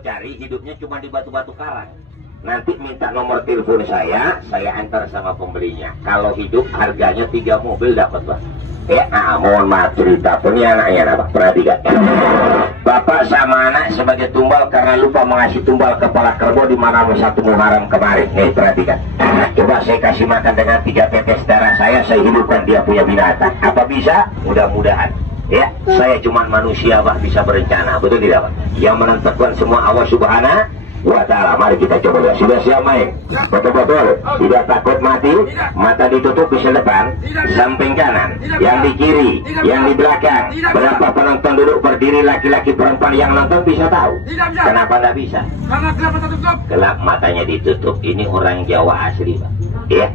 cari hidupnya cuma di batu-batu karang. Nanti minta nomor telepon saya antar sama pembelinya. Kalau hidup harganya 3 mobil dapat, Bang. Ya, mohon maaf cerita ini anaknya apa? Perhatikan. Bapak sama anak sebagai tumbal karena lupa mengasih tumbal kepala kerbau di malam 1 Muharram kemarin. Nih, perhatikan. Coba saya kasih makan dengan 3 tetes darah saya hidupkan dia punya binatang. Apa bisa? Mudah-mudahan. Ya, saya cuma manusia, Pak, bisa berencana. Betul tidak, Pak? Yang menentukan semua Allah Subhanahu wa ta'ala. Mari kita coba ya. Sudah siap main? Betul-betul. Tidak takut mati. Mata ditutup di depan, samping kanan, yang di kiri, yang di belakang. Berapa penonton duduk berdiri, laki-laki perempuan yang nonton bisa tahu. Kenapa tidak bisa? Karena gelap mata tutup. Gelap matanya ditutup. Ini orang Jawa asli, Pak. Ya.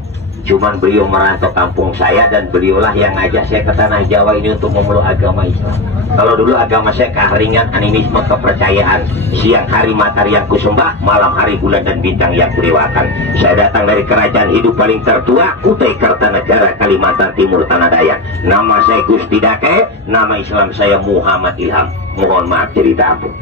Cuman beliau merantau kampung saya dan beliaulah yang ngajak saya ke tanah Jawa ini untuk memeluk agama Islam. Kalau dulu agama saya keharingan, animisme, kepercayaan. Siang hari matahari yang kusembah, malam hari bulan dan bintang yang kudewakan. Saya datang dari kerajaan hidup paling tertua, Kutai Kartanegara, Kalimantan Timur, Tanah Dayak. Nama saya Gusti Dake, nama Islam saya Muhammad Ilham. Mohon maaf cerita aku.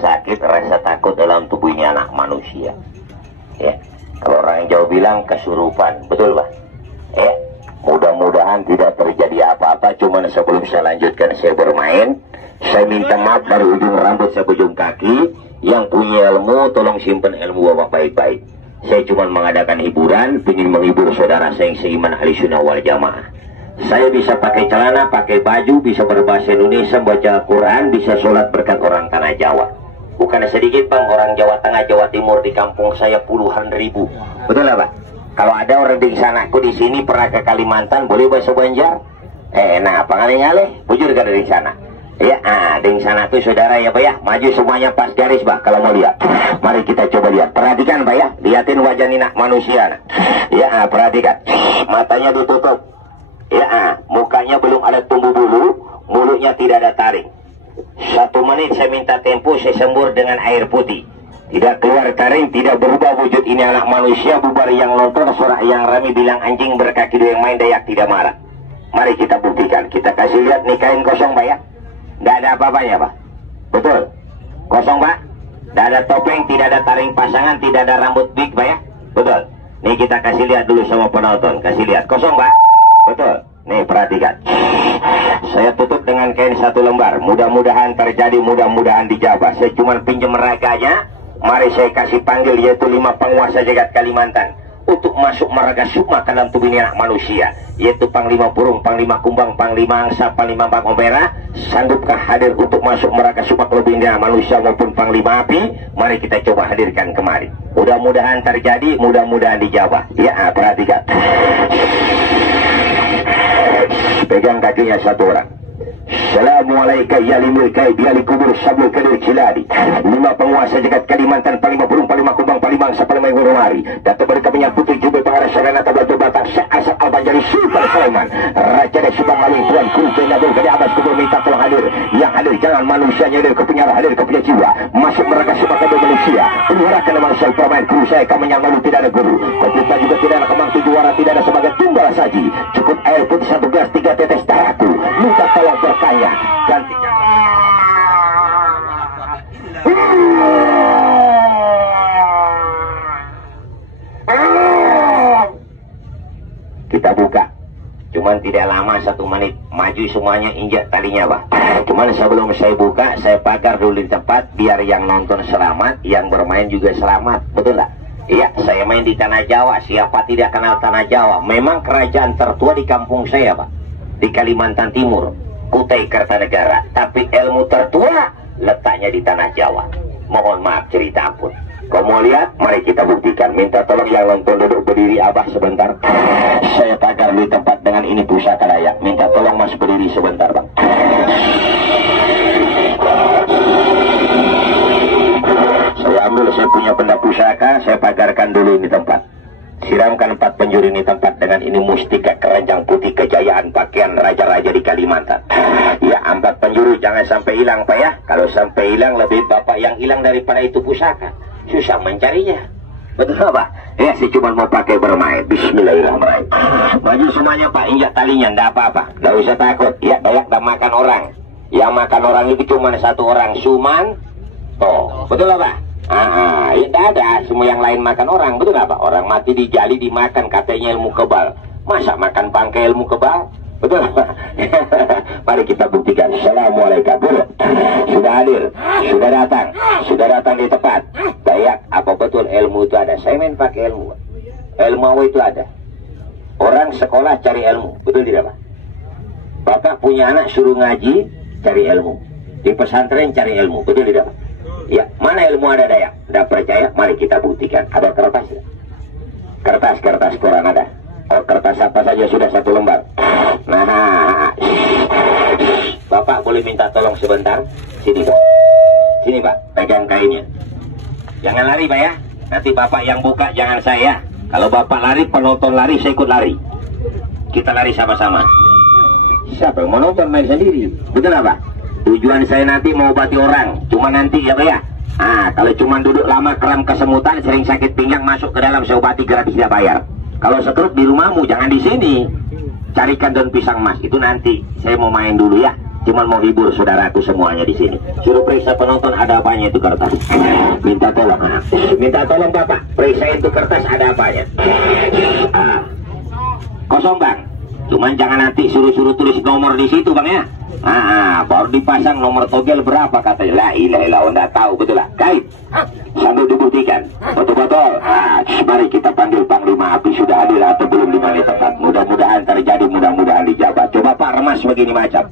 sakit, rasa takut dalam tubuh ini anak manusia. Ya, kalau orang Jawa bilang kesurupan, betul Pak? Ya, mudah-mudahan tidak terjadi apa-apa. Cuman sebelum saya lanjutkan saya bermain, saya minta maaf dari ujung rambut sampai ujung kaki. Yang punya ilmu, tolong simpan ilmu Bapak baik-baik. Saya cuma mengadakan hiburan, ingin menghibur saudara saya yang seiman ahli sunnah wal jamaah. Saya bisa pakai celana, pakai baju, bisa berbahasa Indonesia, baca Quran, bisa sholat berkat orang tanah Jawa. Bukan sedikit Bang, orang Jawa Tengah, Jawa Timur di kampung saya puluhan ribu. Betul lah Pak? Kalau ada orang di sana, aku di sini pernah ke Kalimantan, boleh bahasa Banjar? Nah apa ngalih-ngalih? Bujur kan dari sana. Ya, di sana tuh saudara ya Pak ya, maju semuanya pas garis Pak kalau mau lihat. Mari kita coba lihat, perhatikan Pak ya, lihatin wajah ninak manusia. Ya, perhatikan, matanya ditutup. Ya, mukanya belum ada tumbuh bulu, mulutnya tidak ada taring. 1 menit saya minta tempo, saya sembur dengan air putih. Tidak keluar taring, tidak berubah wujud ini anak manusia. Bubar yang nonton, suara yang rame bilang anjing berkaki 2 yang main Dayak tidak marah. Mari kita buktikan, kita kasih lihat nih kain kosong Pak ya. Tidak ada apa-apanya Pak. Betul. Kosong Pak. Tidak ada topeng, tidak ada taring pasangan, tidak ada rambut big Pak ya. Betul. Nih kita kasih lihat dulu sama penonton. Kasih lihat. Kosong Pak. Betul. Nih perhatikan. Saya tutup dengan kain 1 lembar. Mudah-mudahan terjadi, mudah-mudahan dijabah. Saya cuma pinjam raganya. Mari saya kasih panggil yaitu 5 penguasa jagat Kalimantan. Untuk masuk meraga sukma ke dalam tubuh ini anak manusia, yaitu Panglima Purung, Panglima Kumbang, Panglima Angsa, Panglima Bangau Merah. Sanggupkah hadir untuk masuk meraga sukma ke tubuh ini anak manusia maupun Panglima Api? Mari kita coba hadirkan kemari. Mudah-mudahan terjadi, mudah-mudahan dijawab. Ya, perhatikan. Pegang kakinya 1 orang. Assalamualaikum ya limul kai biali kubur sabul kadir ciladi. 5 penguasa jagat Kalimantan, Panglima Burung, Panglima Kumbang, Panglima Angsa, Panglima Gurumari. Datuk berkabinnya Putri Jube Pangarah Sarana Tabatu Batak Syahasat Al-Banjari Sultan Sulaiman Raja dari Subang Malung Tuan Kuru Penabung Gede Abbas Kubur minta tolong hadir. Yang hadir jangan manusianya hadir ke penjara, hadir ke punya jiwa. Masuk mereka sebagai manusia. Peliharakan manusia permain kru saya kami yang malu tidak ada guru. Kita juga tidak ada kemang 7 warna, tidak ada sebagai tunggal saji. Cukup air putih 1 gelas 3 tetes darahku. Minta tolong bertanya dan kita buka. Cuman tidak lama 1 menit. Maju semuanya, injak talinya Pak. Cuman sebelum saya buka, saya pagar dulu di tempat biar yang nonton selamat, yang bermain juga selamat. Betul tak? Iya, saya main di Tanah Jawa. Siapa tidak kenal Tanah Jawa? Memang kerajaan tertua di kampung saya Pak, di Kalimantan Timur, Kutai Kartanegara. Tapi ilmu tertua letaknya di Tanah Jawa. Mohon maaf cerita ampun. Kau mau lihat? Mari kita buktikan. Minta tolong yang nonton duduk berdiri Abah sebentar. Saya pagar di tempat dengan ini pusaka layak. Minta tolong Mas berdiri sebentar Bang. Saya ambil, saya punya benda pusaka, saya pagarkan dulu ini tempat. Siramkan 4 penjuru ini tempat dengan ini mustika keranjang putih kejayaan pakaian raja-raja di Kalimantan. Ya, 4 penjuru jangan sampai hilang Pak ya. Kalau sampai hilang lebih Bapak yang hilang daripada itu pusaka. Susah mencarinya. Betul Pak? Ya, saya cuma mau pakai bermain. Bismillahirrahmanirrahim. Maju semuanya Pak, injak talinya, enggak apa-apa. Enggak usah takut. Ya, Dayak dan makan orang. Yang makan orang itu cuma 1 orang, Suman. Oh, betul Pak? Ya tidak ada, semua yang lain makan orang, betul nggak Pak? Orang mati digali dimakan, katanya ilmu kebal. Masa makan bangkai ilmu kebal? Betul Pak? Mari kita buktikan. Assalamualaikum. Sudah hadir, sudah datang di tempat. Dayak, apa betul ilmu itu ada? Saya main pakai ilmu. Ilmu itu ada. Orang sekolah cari ilmu, betul tidak Pak? Bapak punya anak suruh ngaji, cari ilmu. Di pesantren cari ilmu, betul tidak Pak? Ya, mana ilmu ada Dayak? Tidak percaya? Mari kita buktikan. Ada kertas ya? Kertas koran ada. Oh, kertas apa saja sudah 1 lembar. Nah, Bapak boleh minta tolong sebentar. Sini Pak. Sini Pak, pegang kainnya. Jangan lari Pak ya. Nanti Bapak yang buka, jangan saya. Kalau Bapak lari, penonton lari, saya ikut lari. Kita lari sama-sama. Siapa yang mau nonton main sendiri? Betul apa? Tujuan saya nanti mau obati orang. Cuma nanti ya Pak ya. Kalau cuma duduk lama kram kesemutan, sering sakit pinggang, masuk ke dalam saya obati gratis tidak bayar. Kalau setruk di rumahmu, jangan di sini. Carikan daun pisang Mas, itu nanti. Saya mau main dulu ya. cuman mau hibur saudaraku semuanya di sini. Suruh periksa penonton ada apanya itu kertas. Minta tolong Bapak, periksa itu kertas ada apanya. Kosong Bang. Cuman jangan nanti suruh tulis nomor di situ Bang ya. Baru dipasang nomor togel berapa katanya. La ilaha illallah, enggak tahu betul lah. Kait. Sambil dibuktikan. Betul-betul. Mari kita panggil Panglima Api sudah hadir atau belum di mana tempat. Mudah-mudahan terjadi, mudah-mudahan dijabat. Coba Pak remas begini macam.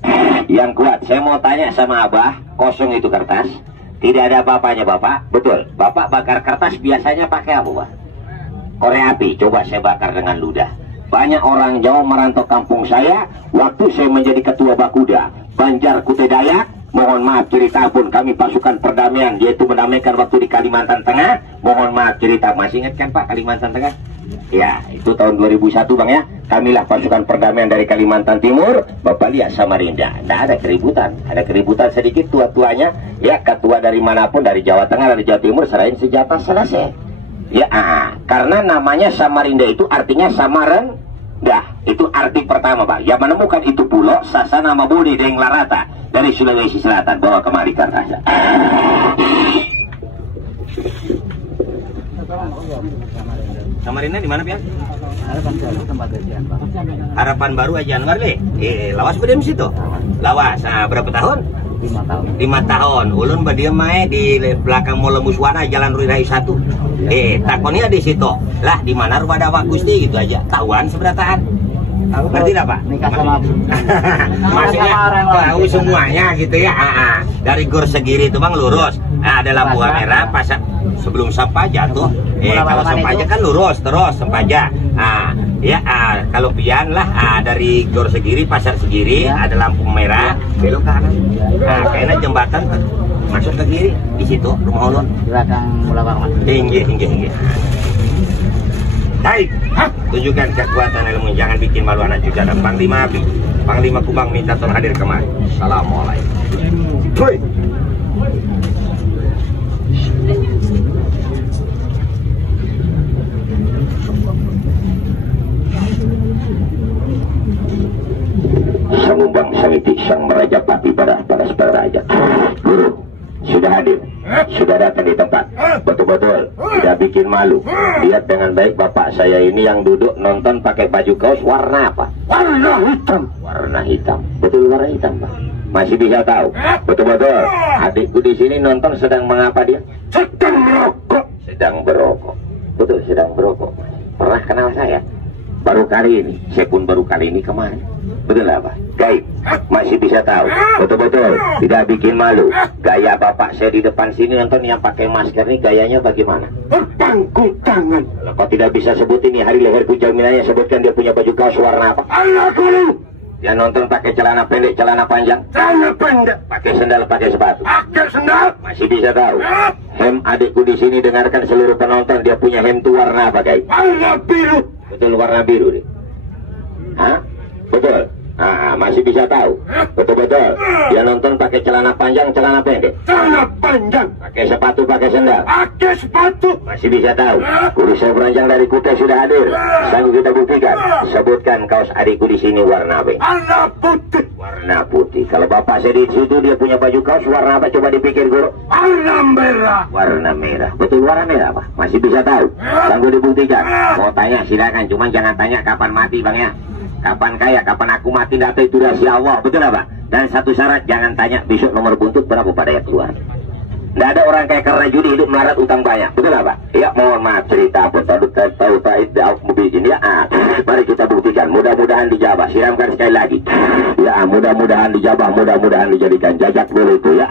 Yang kuat, saya mau tanya sama Abah, kosong itu kertas. Tidak ada apa-apanya Bapak. Betul. Bapak bakar kertas biasanya pakai apa Pak? Korek api. Coba saya bakar dengan ludah. Banyak orang Jawa merantau kampung saya. Waktu saya menjadi ketua Bakuda Banjar Kutai Dayak, mohon maaf cerita pun kami pasukan perdamaian, yaitu mendamaikan waktu di Kalimantan Tengah. Mohon maaf cerita, masih ingat kan Pak Kalimantan Tengah? Ya, itu tahun 2001 Bang ya. Kamilah pasukan perdamaian dari Kalimantan Timur. Bapak lihat Samarinda, tidak ada keributan. Ada keributan sedikit tua-tuanya. Ya, ketua dari manapun, dari Jawa Tengah, dari Jawa Timur, serahin senjata selesai. Ya, karena namanya Samarinda itu artinya Samaran. Itu arti pertama Pak. Yang menemukan itu pulau Sasana Mabudi Deng Larata dari Sulawesi Selatan, bawa kemari kertasnya. Samarinda di mana Pian? Harapan Baru aja Anwar deh. Lawas berdiem situ. Lawas. Berapa tahun? 5 tahun. Ulun berdiem mae di belakang Mall Muswana Jalan Ruirai 1. Takonnya di situ. Lah di mana rumah Dawa Gusti gitu aja. Tahuan seberataan. Ngerti tidak Pak? Nikah sama maksudnya tahu semuanya gitu ya. Dari Gor Segiri itu Bang lurus. Ada lampu merah pas sebelum Sampaja tuh. Kalau Sampaja kan lurus terus Sampaja. Kalau Pian lah dari Gor Segiri, Pasar Segiri ada lampu merah, belok ke kanan. Kayaknya jembatan masuk ke kiri di situ rumah ulun. Belakang Mula Warman. Tinggi. Baik, tunjukkan kekuatan ilmu, jangan bikin malu anak juga. Dan Panglima Api, Panglima Kubang minta tolong hadir kemari. Assalamualaikum. Sang Umbang Sangiti, sang Meraja Papi para raja. Guru sudah hadir, sudah datang di tempat. Betul-betul tidak bikin malu. Lihat dengan baik Bapak saya ini yang duduk nonton pakai baju kaos warna apa? Warna hitam. Warna hitam. Betul, warna hitam Pak. Masih bisa tahu? Betul-betul. Adikku di sini nonton sedang mengapa dia? Sedang merokok. Sedang berokok. Betul, sedang berokok. Pernah kenal saya? Baru kali ini. Saya pun baru kali ini kemarin. Betul apa? Gaib. Masih bisa tahu? Betul-betul. Tidak bikin malu. Gaya Bapak saya di depan sini nonton yang pakai masker ini gayanya bagaimana? Berpangku tangan. Kalau tidak bisa sebut ini hari leherku jaminannya, sebutkan dia punya baju kaos warna apa? Allah guru. Dia nonton pakai celana pendek, celana panjang? Celana pendek. Pakai sendal, pakai sepatu? Pakai sendal. Masih bisa tahu? Hem adikku di sini, dengarkan seluruh penonton, dia punya hem itu warna apa guys? Warna biru. Betul, warna biru deh. Hah? Betul. Masih bisa tahu? Betul-betul. Dia nonton pakai celana panjang, celana pendek? Celana panjang. Pakai sepatu, pakai sendal? Pakai sepatu. Masih bisa tahu? Guru saya beranjang dari Kutai sudah hadir. Sanggup kita buktikan. Sebutkan kaos adikku di sini warna apa? Warna putih. Warna putih. Kalau Bapak saya di situ dia punya baju kaos warna apa? Coba dipikir Guru. Warna merah. Warna merah. Betul, warna merah Pak. Masih bisa tahu? Sanggup dibuktikan? Mau tanya silakan, cuman jangan tanya kapan mati Bang ya. Kapan kaya, kapan aku mati, data itu rahasia Allah. Betul apa? Dan satu syarat, jangan tanya besok nomor buntut berapa pada yang keluar. Tidak ada orang kayak karena judi hidup melarat utang banyak. Betul apa? Ya mohon maaf cerita pun tahu taid mobil ini ya. Mari kita buktikan. Mudah-mudahan dijabah. Siramkan sekali lagi. Ya mudah-mudahan dijabah. Mudah-mudahan dijadikan jajak dulu itu ya.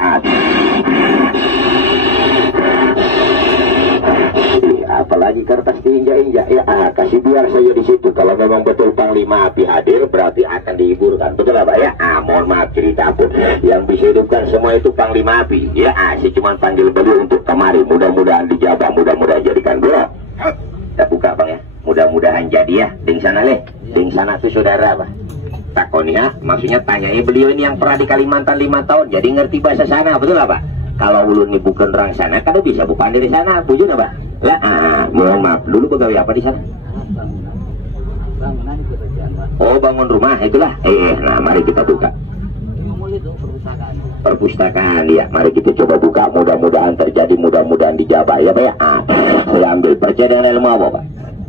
Apalagi kertas diinjak-injak ya, kasih biar saja di situ. Kalau memang betul Panglima Api hadir berarti akan dihiburkan. Betul apa ya? Mohon maaf cerita pun yang bisa hidupkan semua itu Panglima Api ya. Saya cuma panggil beliau untuk kemari. Mudah-mudahan dijabah, mudah-mudahan jadikan beliau. Kita buka Bang ya. Mudah-mudahan jadi ya. Ding sana leh. Ding sana tuh saudara apa? Takonia, maksudnya tanyanya beliau ini yang pernah di Kalimantan 5 tahun, jadi ngerti bahasa sana. Betul apa? Kalau ulun ini bukan orang sana, kan bisa bukan dari sana. Bujur apa? Lah, mohon maaf. Dulu pegawai apa di sana? Oh, bangun rumah, itulah. Nah, mari kita buka. itu perpustakaan. Perpustakaan ya, mari kita coba buka, mudah-mudahan terjadi, mudah-mudahan dijabah ya Pak ya. Saya ambil. Percaya dengan ilmu apa Pak?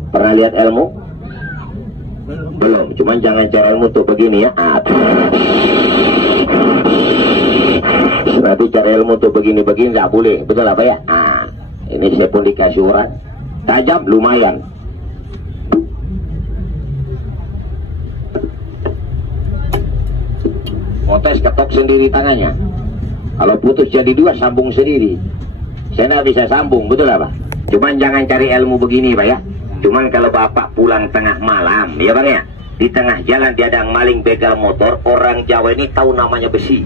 Pernah lihat ilmu? Belum, cuman jangan cari ilmu tuh begini ya. Nanti cari ilmu tuh begini-begini nggak boleh, betul apa ya? Ini saya pun dikasih urat tajam lumayan. Motes ketok sendiri tangannya. Kalau putus jadi dua, sambung sendiri. Saya nggak bisa sambung, betul apa? Cuman jangan cari ilmu begini Pak ya. Cuman kalau Bapak pulang tengah malam, ya Bang ya, di tengah jalan diadang maling begal motor, orang Jawa ini tahu namanya besi.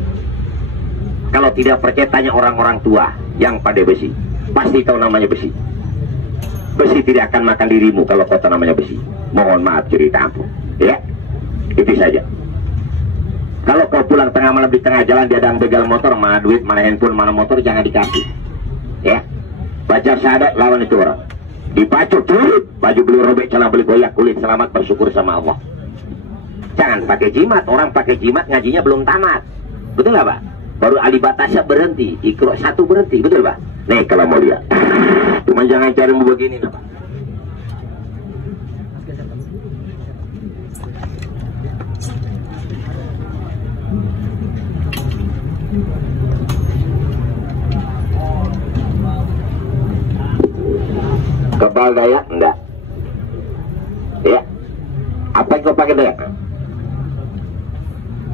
Kalau tidak percaya tanya orang-orang tua yang pandai besi, pasti tahu namanya besi. Besi tidak akan makan dirimu kalau kau tahu namanya besi. Mohon maaf cerita ampun, ya. Itu saja. Kalau kau pulang tengah malam di tengah jalan diadang begal motor, mana duit, mana handphone, mana motor, jangan dikasih. Ya, baca syahadat lawan itu orang. Dipacu tuh, baju beli robek, celana beli goyak, kulit selamat, bersyukur sama Allah. Jangan pakai jimat, orang pakai jimat ngajinya belum tamat, betul nggak Pak? Baru alibatasnya berhenti, ikro satu berhenti, betul Pak? Nih kalau mau lihat, cuma jangan cari mau begini Pak. Kebal daya enggak ya, apa yang kau pakai daya?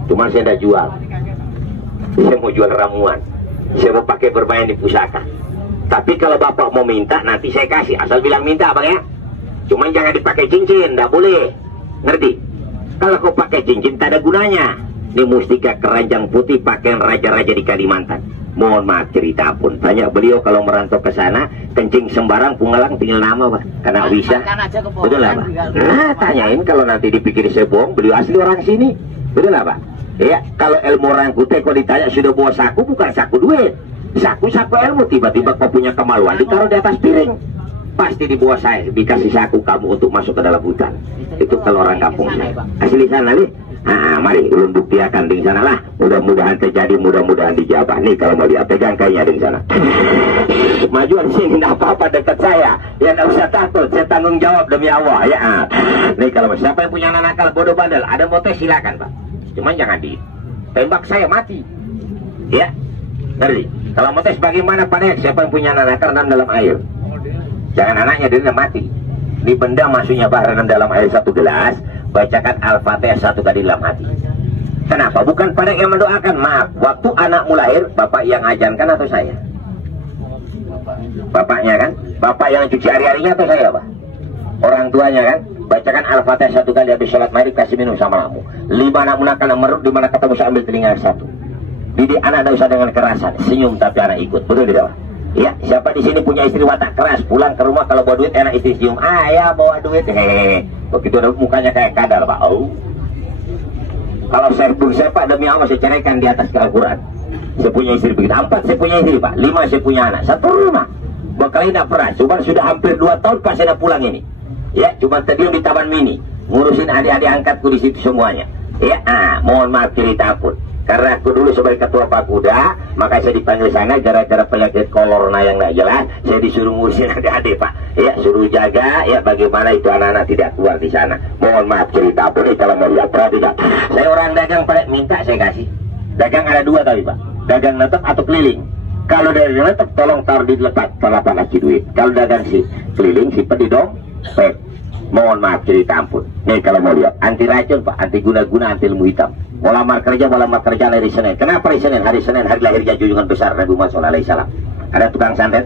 Cuma saya tidak jual, saya mau jual ramuan, saya mau pakai bermain di pusaka. Tapi kalau Bapak mau minta nanti saya kasih, asal bilang minta Bang ya. Cuman jangan dipakai cincin, tidak boleh, ngerti? Kalau kau pakai cincin tak ada gunanya. Ini mustika keranjang putih pakaian raja-raja di Kalimantan. Mohon maaf cerita pun, tanya beliau kalau merantau ke sana kencing sembarang punggalang tinggal nama Pak, karena bisa. Betul lah Pak? Nah tanyain kalau nanti dipikir saya bohong, beliau asli orang sini, betul lah Pak? Ya kalau ilmu orang kute kalau ditanya sudah bawa saku, bukan saku duit, saku ilmu. Tiba-tiba kau punya kemaluan ditaruh di atas piring, pasti di bawah saya dikasih saku kamu untuk masuk ke dalam hutan. Itu kalau orang kampung saya asli sana nih. Mari ulun buktiakan di sana lah. Mudah-mudahan terjadi, mudah-mudahan dijabah. Nih kalau mau lihat pegang kayaknya di sana. Majuan sini tidak apa-apa dekat saya. Ya tidak usah takut, saya tanggung jawab demi Allah ya. Nih kalau siapa yang punya anak nakal bodoh bandel, ada motes silakan Pak. Cuman jangan ditembak saya mati. Ya, ngerti? Kalau motes bagaimana Pak? Siapa yang punya anak nakal renam dalam air. Jangan anaknya dia mati. Ini benda masuknya Pak renam dalam air 1 gelas. Bacakan Al-Fatihah 1 kali dalam hati. Kenapa? Bukan pada yang mendoakan. Maaf, waktu anakmu lahir, Bapak yang ajankan atau saya? Bapaknya kan? Bapak yang cuci hari-harinya atau saya Pak? Orang tuanya kan? Bacakan Al-Fatihah 1 kali habis sholat maghrib, kasih minum sama anakmu. 5 anakmu nakal merut, di mana ketemu saya ambil telinga 1. Didik anak tidak usah dengan kerasan, senyum tapi anak ikut, betul tidak Pak? Ya, siapa di sini punya istri watak keras, pulang ke rumah kalau bawa duit enak istri cium, ya bawa duit, hehehe. Begitu mukanya kayak kadal Pak. Kalau saya Pak demi Allah saya ceraikan di atas Al-Quran. Saya punya istri begitu, 4 saya punya istri Pak, 5 saya punya anak, 1 rumah. Bakal tidak pernah, cuma sudah hampir 2 tahun pas saya pulang ini. Ya, cuma terdiam di Taman Mini, ngurusin adik-adik angkatku di situ semuanya. Ya, mohon maaf cerita pun. Karena aku dulu sebagai ketua Pakuda, maka saya dipanggil sana gara-gara penyakit corona yang nggak jelas. Saya disuruh ngurusin adik-adik Pak. Ya, suruh jaga ya bagaimana itu anak-anak tidak keluar di sana. Mohon maaf cerita pun kalau mau lihat tidak. Saya orang dagang Pak, minta saya kasih. Dagang ada 2 tapi Pak. Dagang netep atau keliling. Kalau dagang netep tolong taruh di letak telapak kaki duit. Kalau dagang si keliling simpen di dompet. Mohon maaf cerita ampun. Nih kalau mau lihat anti racun Pak, anti guna-guna, anti ilmu hitam. Mau lamar kerja hari Senin. Kenapa hari Senin? Hari Senin hari lahirnya junjungan besar Nabi Muhammad SAW. Ada tukang santet,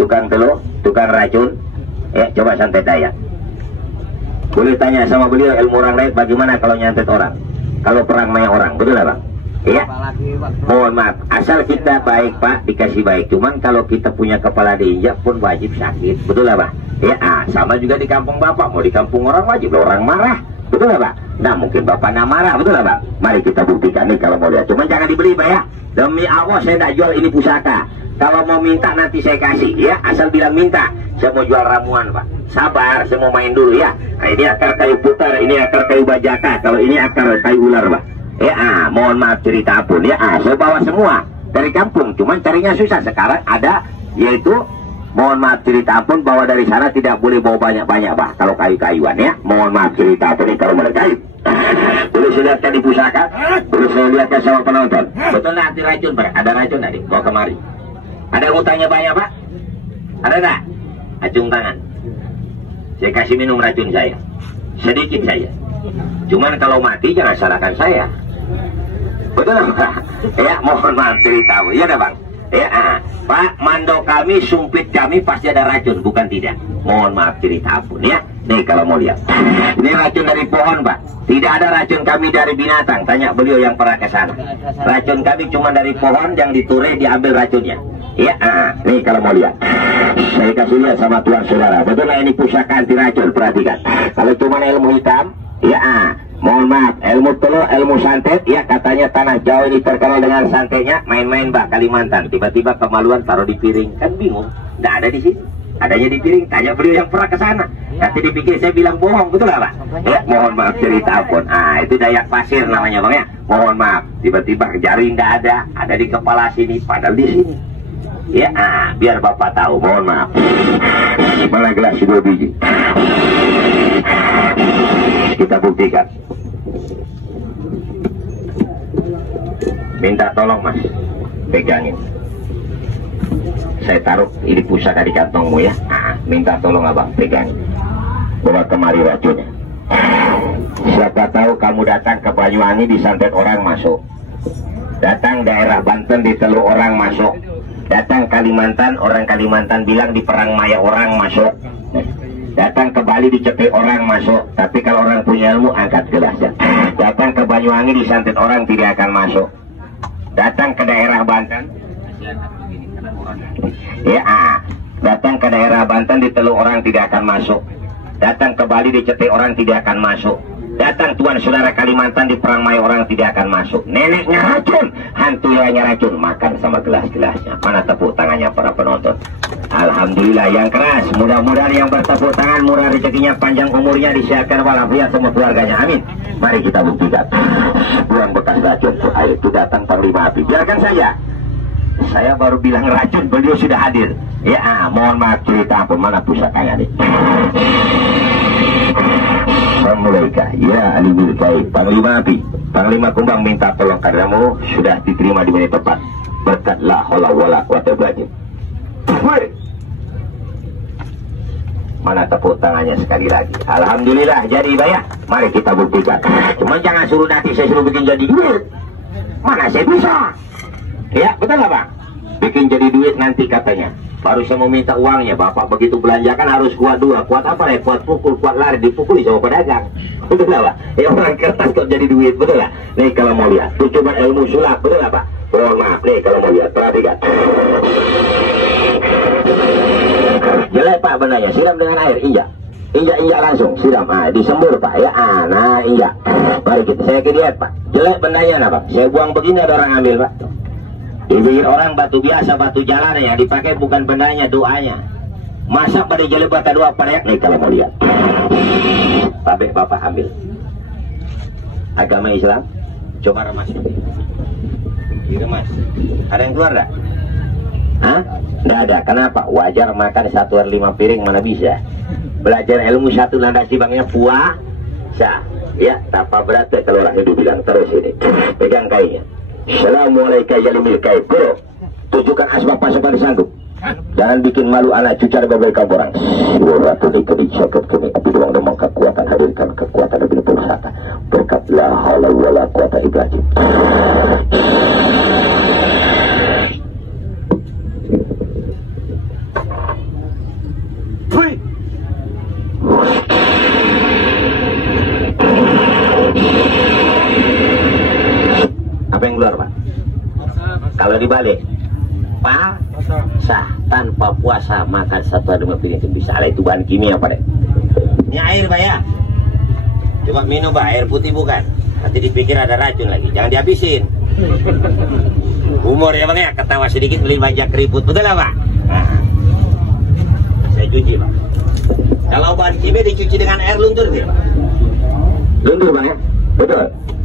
tukang telur, tukang racun. Ya coba santet daya. Boleh tanya sama beliau ilmu orang lain bagaimana kalau nyantet orang, kalau perang main orang, betul lah Bang? Ya, mohon maaf, asal kita baik Pak, dikasih baik. Cuman kalau kita punya kepala diinjak pun wajib sakit, betul lah Pak? Ya, sama juga di kampung Bapak, mau di kampung orang wajib orang marah, betul lah Pak? Nah mungkin Bapak nggak marah, betul lah Pak? Mari kita buktikan nih kalau mau lihat. Cuman jangan dibeli Pak ya, demi Allah saya tidak jual ini pusaka. Kalau mau minta nanti saya kasih ya, asal bilang minta. Saya mau jual ramuan Pak, sabar, saya mau main dulu ya. Nah, ini akar kayu putar, ini akar kayu bajaka, kalau ini akar kayu ular Pak. Ya, mohon maaf cerita pun ya, saya bawa semua dari kampung, cuman carinya susah. Sekarang ada, yaitu mohon maaf cerita pun bawa dari sana, tidak boleh bawa banyak-banyak Pak. Kalau kayu-kayuan ya, mohon maaf cerita pun kalau berkayu. Boleh saya lihatkan di pusaka, boleh saya lihatkan sama penonton. Betul nanti racun Pak, ada racun tadi, bawa kemari. Ada yang utangnya banyak Pak? Ada tak? Acung tangan. Saya kasih minum racun saya, sedikit saja. Cuman kalau mati jangan salahkan saya. Betul Pak? Ya, mohon maaf cerita Bu. Ya dah Bang. Ya, Pak, mandok kami, sumpit kami pasti ada racun, bukan tidak. Mohon maaf cerita pun ya. Nih kalau mau lihat, ini racun dari pohon Pak. Tidak ada racun kami dari binatang. Tanya beliau yang pernah ke sana. Racun kami cuma dari pohon, yang diture diambil racunnya. Ya, nih kalau mau lihat, saya kasih lihat sama tuan saudara. Betul lah, ini pusaka anti racun. Perhatikan. Kalau cuma ilmu hitam, ya, mohon maaf, ilmu telur, ilmu santet, ya katanya tanah Jawa ini terkenal dengan santetnya. Main-main Pak Kalimantan, tiba-tiba kemaluan taruh di piring, kan bingung, nggak ada di sini, adanya di piring. Tanya beliau yang pernah ke sana, nanti dipikir saya bilang bohong, betul nggak Pak? Ya, mohon maaf cerita pun, itu Dayak Pasir namanya Bang ya. Mohon maaf, tiba-tiba jaring nggak ada di kepala sini, padahal di sini. Ya, biar Bapak tahu, mohon maaf. Mana gelas 2 biji? Kita buktikan. Minta tolong Mas, pegangin. Saya taruh ini pusaka di kantongmu ya. Minta tolong Abang, pegangin. Bawa kemari racunnya. Siapa tahu kamu datang ke Banyuwangi disantet orang masuk. Datang daerah Banten ditelur orang masuk. Datang Kalimantan, orang Kalimantan bilang di Perang Maya orang masuk. Datang ke Bali dicepet orang masuk. Tapi kalau orang punya ilmu, angkat gelasnya. Datang ke Banyuwangi disantet orang tidak akan masuk. Datang ke daerah Banten, ya, datang ke daerah Banten ditelur orang tidak akan masuk. Datang ke Bali dicepet orang tidak akan masuk. Datang tuan saudara Kalimantan di Perang Maya orang tidak akan masuk. Neneknya racun, hantuyanya racun, makan sama gelas-gelasnya. Mana tepuk tangannya para penonton? Alhamdulillah yang keras. Mudah-mudahan yang bertepuk tangan murah rezekinya, panjang umurnya, disehatkan walafiat semua keluarganya. Amin. Mari kita buktikan. Buang bekas racun tuh air itu datang Panglima Api. Biarkan saya. Saya baru bilang racun, beliau sudah hadir. Ya, mohon maaf cerita apa, mana pusakanya nih? Assalamualaikum. Ya, alimul gaib. Panglima Api, Panglima Kumbang minta tolong karenamu sudah diterima di menit tepat. Berkat la haula wala quwata illa billah. Mana tepuk tangannya sekali lagi. Alhamdulillah jadi bayar. Mari kita buktikan. Cuma jangan suruh nanti saya suruh bikin jadi duit. Mana saya bisa? Ya, betul nggak Pak? Bikin jadi duit nanti katanya. Baru saya mau minta uangnya. Bapak begitu belanjakan harus kuat 2. Kuat apa ya? Kuat pukul, kuat lari. Dipukuli sama pedagang. Betul nggak Pak? Ya, orang kertas kok jadi duit. Betul nggak? Nih kalau mau lihat. Itu cuma ilmu sulap. Betul nggak Pak? Mohon maaf. Nih kalau mau lihat. Perhatikan. Jelek Pak benarnya. Siram dengan air. Injak. Injak-injak langsung. Siram. Disembur Pak. Ya. Nah injak. Mari kita. Saya lihat Pak. Jelek benarnya nah Pak. Saya buang begini ada orang ambil Pak. Dipikir orang batu biasa, batu jalan ya, dipakai bukan bendanya, doanya. Masa pada jelek bata doa pada nih kalau mau lihat. Tabek Bapak ambil. Agama Islam, coba remas ini. Diremas. Ada yang keluar enggak? Hah? Enggak ada. Kenapa? Wajar makan 1 hari 5 piring mana bisa. Belajar ilmu 1 landasi bangnya puasa. Ya, tanpa berat kalau orang hidup bilang terus ini. Pegang kainnya. Assalamualaikum yalimil kaib. Bro, tunjukkan asbab pasukan sanggup. Jangan bikin malu anak cucar beberapa kaborang. Suatu dikedi syakut kami api doang demang kekuatan, hadirkan kekuatan lebih bersata. Berkat la haula wala quwata illa billah. Apa yang keluar Pak? Kalau dibalik sah tanpa puasa makan 1 hari 5 piring itu bisa. Itu bahan kimia Pak. Ini air Pak ya. Coba minum Pak, air putih bukan. Nanti dipikir ada racun lagi. Jangan dihabisin. Humor ya Bang ya, ketawa sedikit beli banyak keriput. Betul lah Pak? Nah, saya cuci Pak. Kalau bahan kimia dicuci dengan air luntur gitu Pak. Luntur Bang ya? Betul.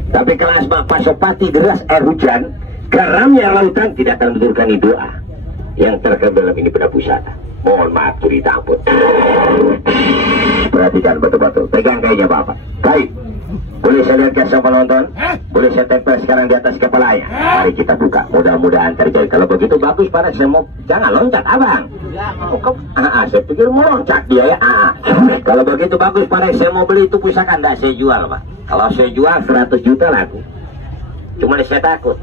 Tapi kelas Bapak Sopati deras air hujan, garamnya lautan tidak akan menurunkan doa yang terkandung dalam ini pada pusata. Mohon maaf cerita ampun. Perhatikan betul-betul. Pegang kayaknya Bapak. Baik. Boleh saya lihat sama penonton? Boleh saya tempel sekarang di atas kepalanya? Mari kita buka. Mudah-mudahan terjadi. Kalau begitu bagus Pak. Saya mau jangan loncat abang. Saya pikir mau loncat dia ya. Kalau begitu bagus Pak. Saya mau beli itu pusaka. Tidak saya jual Pak. Kalau saya jual 100 juta laku. Cuma saya takut.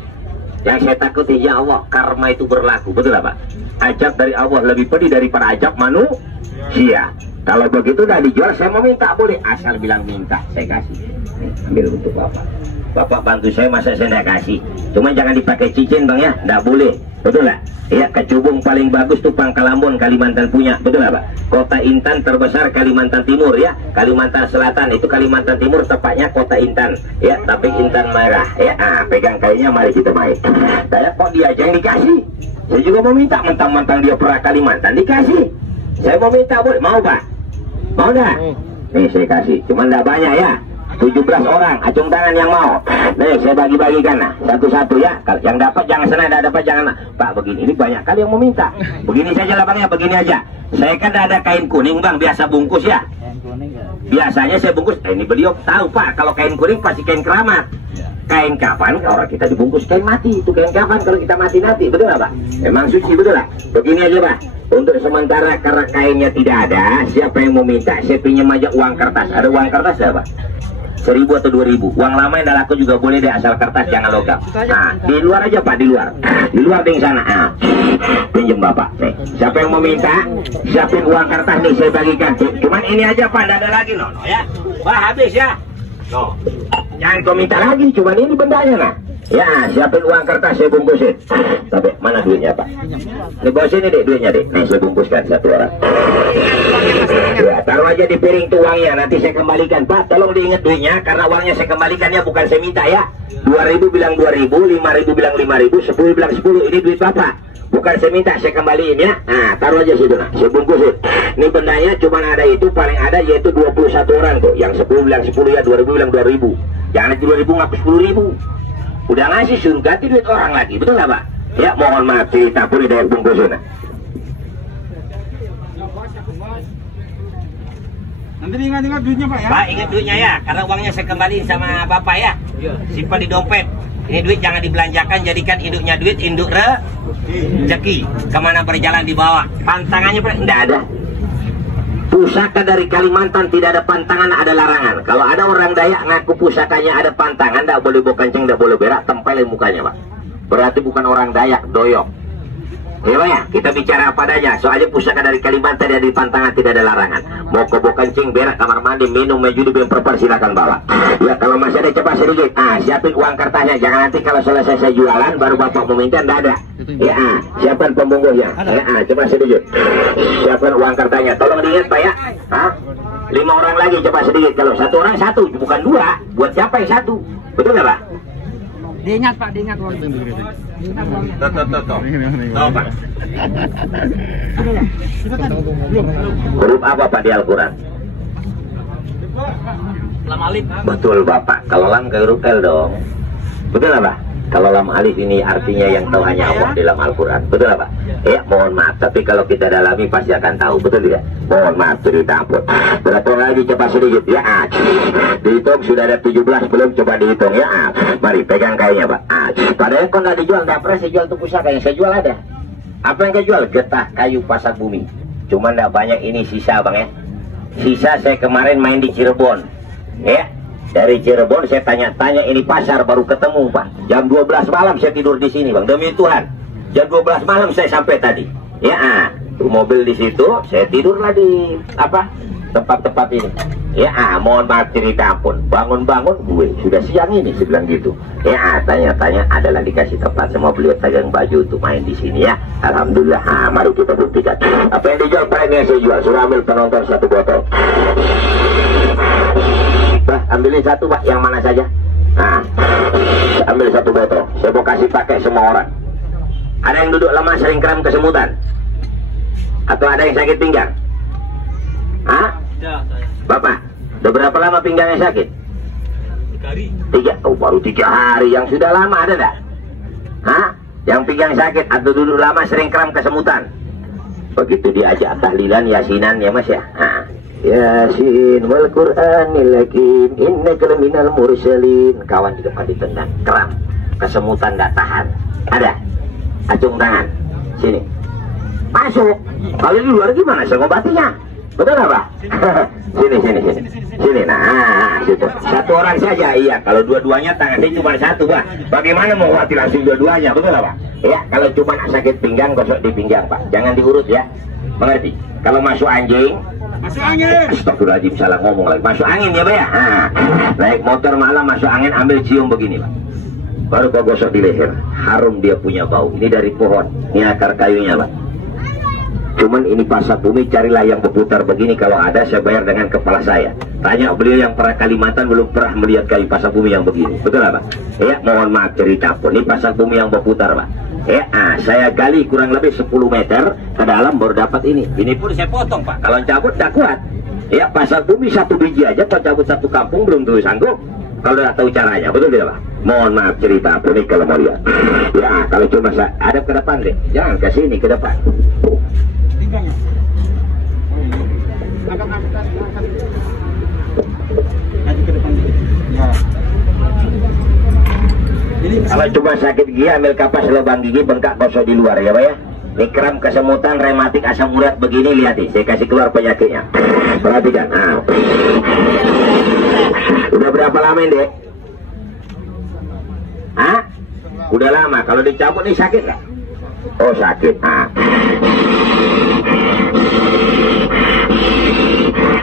Yang saya takuti ya Allah, karma itu berlaku. Betul Pak? Ajab dari Allah lebih pedih daripada ajab manusia. Kalau begitu udah dijual, saya mau minta boleh. Asal bilang minta, saya kasih. Nih, ambil untuk Bapak. Bapak bantu saya, masa saya tidak kasih. Cuma jangan dipakai cincin Bang ya, tidak boleh. Betul lah? Ya, kecubung paling bagus tuh Pangkalambon, Kalimantan punya. Betul lah Pak? Kota Intan terbesar Kalimantan Timur ya. Kalimantan Selatan itu Kalimantan Timur, tepatnya Kota Intan. Ya, tapi Intan merah. Ya, pegang kayunya, mari kita main. Saya kok dia aja yang dikasih. Saya juga mau minta, mentang-mentang dia pernah Kalimantan dikasih. Saya mau minta boleh, mau Pak? Mau dah? Nih saya kasih, cuma tidak banyak ya. 17 orang, acung tangan yang mau. Nih saya bagi-bagikan nah, satu-satu ya. Kalau yang dapat jangan senang, tidak dapat jangan. Pak begini, ini banyak kali yang mau minta. Begini saja lah Bang ya, begini aja. Saya kan ada kain kuning Bang, biasa bungkus ya. Biasanya saya bungkus, ini beliau tahu Pak, kalau kain kuning pasti kain keramat. Kain kafan kalau orang kita dibungkus kain mati, itu kain kafan kalau kita mati nanti, betul nggak Pak? Memang suci, betul lah. Begini aja Pak, untuk sementara karena kainnya tidak ada, siapa yang mau minta, saya pinjam aja uang kertas. Ada uang kertas ya Pak? 1.000 atau 2.000. Uang lama yang dah laku juga boleh deh, asal kertas jangan logam. Nah, di luar aja Pak, di luar. Di luar di sana. Pinjam Bapak. Nih, siapa yang mau minta, siapin uang kertas nih saya bagikan. Cuman ini aja Pak, tidak ada lagi no ya. Pak habis ya. No. Jangan kau minta lagi, cuman ini bendanya nah. Ya, siapin uang kertas saya bungkusin. Tapi mana duitnya Pak? Ini bawa sini deh duitnya deh. Nih saya bungkuskan satu orang. Ya, taruh aja di piring tuh uangnya. Nanti saya kembalikan Pak. Tolong diingat duitnya karena uangnya saya kembalikannya bukan saya minta ya. 2.000 bilang 2.000, 5.000 bilang 5.000, 10 bilang 10. Ini duit Bapak. Bukan saya minta, saya kembaliin ya. Nah, taruh aja situ nah. Saya bungkusin. Ini bendanya cuma ada itu, paling ada yaitu 21 orang kok. Yang 10 bilang 10 ya, 2.000 bilang 2.000. Jangan nanti 2.000 ngapus 10.000. Udah ngasih suruh ganti duit orang lagi, betul nggak Pak? Ya, mohon maaf cerita pun dari bungkusin. Nanti ingat-ingat duitnya Pak ya? Pak ingat duitnya ya, karena uangnya saya kembaliin sama Bapak ya. Simpan di dompet. Ini duit jangan dibelanjakan, jadikan induknya duit, induk rezeki. Kemana berjalan dibawa. Pantangannya Pak? Nggak ada. Pusaka dari Kalimantan tidak ada pantangan, ada larangan. Kalau ada orang Dayak ngaku pusakanya ada pantangan, tidak boleh bawa kencing, tidak boleh berak, tempelin mukanya Pak. Berarti bukan orang Dayak, doyok. Ya Pak ya, kita bicara apa adanya. Soalnya pusaka dari Kalimantan ada di pantangan, tidak ada larangan. Mau ke bawa kencing, berak, kamar mandi, minum, judi, perper, silakan bawa. Ya kalau masih ada coba sedikit. Siapin uang kertasnya. Jangan nanti kalau selesai saya jualan baru Bapak meminta, tidak ada. Ya, siapkan pembungkusnya. Ya, coba sedikit. Siapkan uang kertasnya. Tolong diingat Pak ya. 5 orang lagi coba sedikit. Kalau satu orang satu, bukan 2. Buat siapa yang satu? Betul nggak Pak? Diingat Pak, diingat uang. Tuh Pak. Huruf apa Pak di Al-Quran? Lam alif. Betul Bapak. Kalau lam ke huruf L dong. Betul nggak Pak? Kalau lam alif ini artinya yang tahu hanya Allah di dalam Al-Quran. Betul nggak Pak? Ya, mohon maaf. Tapi kalau kita dalami pasti akan tahu. Betul tidak? Mohon maaf, cerita ampun. Berapa lagi coba sedikit ya. Dihitung sudah ada 17 belum, coba dihitung ya. Mari pegang kayunya Pak. Padahal kok nggak dijual, nggak pernah saya jual tuh pusaka. Yang saya jual ada. Apa yang saya jual? Getah kayu pasar bumi. Cuma nggak banyak ini sisa Bang ya. Sisa saya kemarin main di Cirebon. Ya. Dari Cirebon saya tanya-tanya ini pasar baru ketemu Pak. Jam 12 malam saya tidur di sini Bang. Demi Tuhan. Jam 12 malam saya sampai tadi. Ya, mobil di situ, saya tidurlah di tempat-tempat ini. Ya, mohon maaf cerita ampun. Bangun-bangun gue sudah siang ini saya bilang gitu. Ya, tanya-tanya adalah dikasih tempat sama beliau pegang baju untuk main di sini ya. Alhamdulillah. Mari kita buktikan. Apa yang dijual Pak ini yang saya jual. Suruh ambil penonton 1 botol. Bah, ambilin 1 Pak, yang mana saja. Ambil 1 botol. Saya mau kasih pakai semua orang. Ada yang duduk lama sering kram kesemutan? Atau ada yang sakit pinggang? Bapak, udah berapa lama pinggangnya sakit? Baru 3 hari. Yang sudah lama ada enggak? Hah? Yang pinggang sakit atau duduk lama sering kram kesemutan. Begitu diajak tahlilan yasinan ya Mas ya. Nah, Yasin wal Qur'anil hakim innaka laminal mursalin. Kawan di depan ditendang, kram, kesemutan enggak tahan. Ada? Acung tangan. Sini. Masuk. Kalau di luar gimana ngobatinya? Betul apa? Sini. Nah, situ. Satu orang saja, iya. Kalau dua-duanya tangannya cuma satu, Pak. Bagaimana mau mati langsung dua-duanya? Betul apa? Ya, kalau cuma sakit pinggang, gosok di pinggang, Pak. Jangan diurut ya. Mengerti? Kalau masuk anjing, masuk angin. Astagfirullahaladzim, salah ngomong lagi. Masuk angin ya, Pak ya. Nah, naik motor malam masuk angin, ambil cium begini, Pak. Baru kau gosok di leher. Harum dia punya bau. Ini dari pohon. Ini akar kayunya, Pak. Cuman ini pasar bumi, carilah yang berputar begini. Kalau ada saya bayar dengan kepala saya. Tanya beliau yang pernah Kalimantan belum pernah melihat kayu pasar bumi yang begini. Betul apa? Ya, mohon maaf cerita pun. Ini pasar bumi yang berputar, Pak. Ya, saya gali kurang lebih 10 meter ke dalam baru dapat ini. Ini pun saya potong, Pak. Kalau cabut tak kuat. Ya, pasar bumi 1 biji aja. Kalau cabut 1 kampung belum tentu sanggup. Kalau tidak tahu caranya, betul tidak, Pak? Mohon maaf cerita apa ini kalau mau lihat. Ya, kalau cuma ada ke depan deh. Jangan ke sini, ke depan. Kalau cuma sakit gigi, ambil kapas lubang gigi, bengkak gosok di luar ya Pak ya. Ini kram, kesemutan, rematik, asam urat begini, lihat nih, saya kasih keluar penyakitnya. Perhatikan. Nah. Udah berapa lama ini, Dek? Hah? Udah lama. Kalau dicabut nih sakit nggak? Oh sakit. Nah.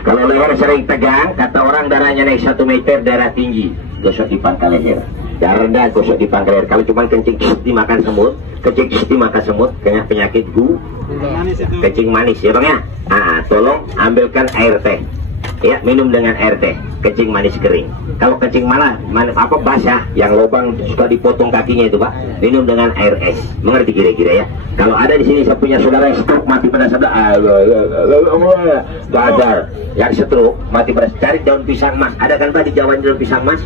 Kalau leher sering tegang, kata orang darahnya naik 1 meter, darah tinggi, gosok di pangkal leher. Darah rendah, gosok di pangkal leher. Kalau cuma kencing dimakan semut, kencing dimakan semut, kena penyakit kencing manis ya Bang ya. Nah, tolong ambilkan air teh. Ya, minum dengan air teh, kencing manis kering. Kalau kencing basah, yang lubang suka dipotong kakinya itu Pak, minum dengan air es. Mengerti kira-kira ya? Kalau ada di sini saya punya saudara yang stroke mati pada saudara, badar, yang stroke mati pada, cari daun pisang mas. Ada kan Pak di Jawa daun pisang mas?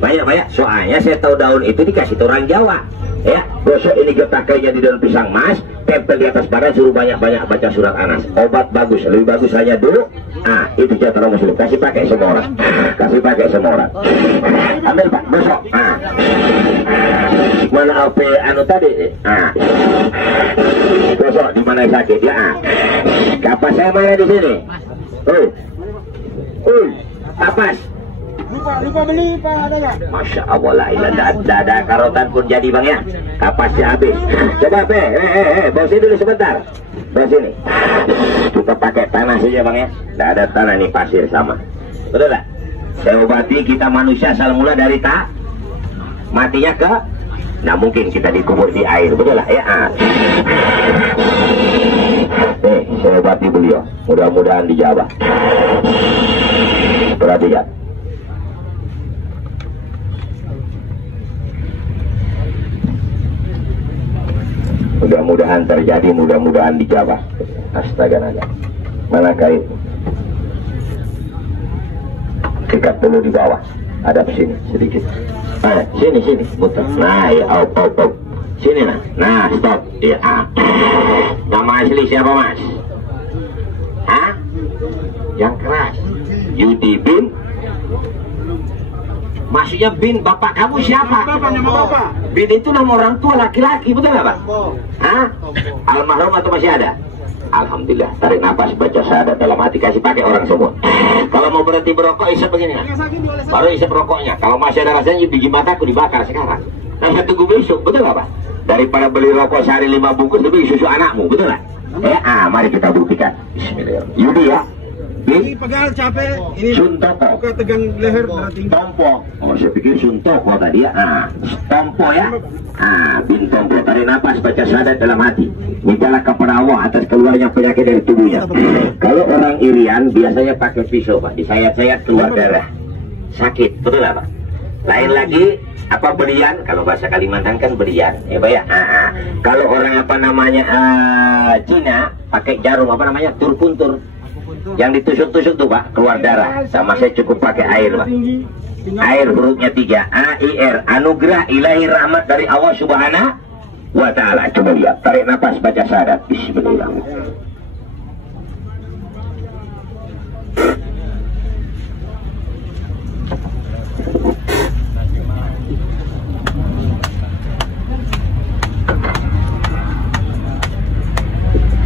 Banyak. Soalnya saya tahu daun itu dikasih orang Jawa. Ya, gosok ini getaknya di daun pisang mas, tempel di atas badan, suruh banyak-banyak baca surat Anas. Obat bagus, lebih bagus hanya dulu. Ah, itu jatuh muslim. Kasih pakai semua orang. Ambil Pak, gosok. Ah. Mana AP anu tadi? Ah. Gosok di mana sakit ya? Ah. Kapas saya mana di sini? Kapas. Lupa beli Pak, ada nggak? Masya Allah lah, dada karotan pun jadi Bang ya. Kapasnya habis. Coba bawa sini dulu sebentar. Bawa sini. Kita pakai tanah saja Bang ya. Tidak ada tanah nih, pasir sama. Betul tak? Saya obati, kita manusia asal mula dari tak matinya ke. Nah mungkin kita dikubur di air, betul lah ya. Saya obati beliau. Mudah-mudahan dijabah. Perhatikan. Mudah-mudahan terjadi, mudah-mudahan dijabah. Astaga naga. Mana kait? Dekat dulu di bawah. Hadap sini sedikit. Sini muter. Nah, ya, op. Sini nah. Nah, stop. Ya. Nama asli siapa Mas? Hah? Yang keras. Yudi bin. Maksudnya bin, bapak kamu siapa? Bapak. Bin itu nama orang tua laki-laki, betul nggak Pak? Hah? Almarhum atau masih ada? Alhamdulillah. Tarik nafas, baca syahadat dalam hati, kasih pakai orang semua. Kalau mau berhenti berokok, isep begini kan? Baru isep rokoknya. Kalau masih ada rasanya, biji mataku dibakar sekarang. Nah, tunggu besok, betul nggak Pak? Daripada beli rokok sehari 5 bungkus, lebih susu anakmu, betul nggak? Mari kita buktikan. Bismillahirrahmanirrahim. Yudi ya. Ini pegal capek, ini Suntoko. suka tegang leher, tinggi. Tompo. Oh, saya pikir Suntoko tadi ya. Tompo ya. Bin Tompo. Tarik nafas, baca syahadat dalam hati. Mintalah kepada Allah atas keluarnya penyakit dari tubuhnya. Kalau orang irian biasanya pakai pisau Pak, disayat-sayat keluar darah. Sakit, betul nggak Pak? Lain lagi belian, kalau bahasa Kalimantan kan belian, ya Pak ya. Kalau orang Cina pakai jarum turpuntur. Yang ditusuk-tusuk tuh Pak, keluar darah. Sama saya cukup pakai air Pak. Air hurufnya 3, A-I-R, anugerah ilahi rahmat dari Allah Subhanahu wa Ta'ala. Coba lihat, tarik nafas, baca syahadat. Bismillahirrahmanirrahim.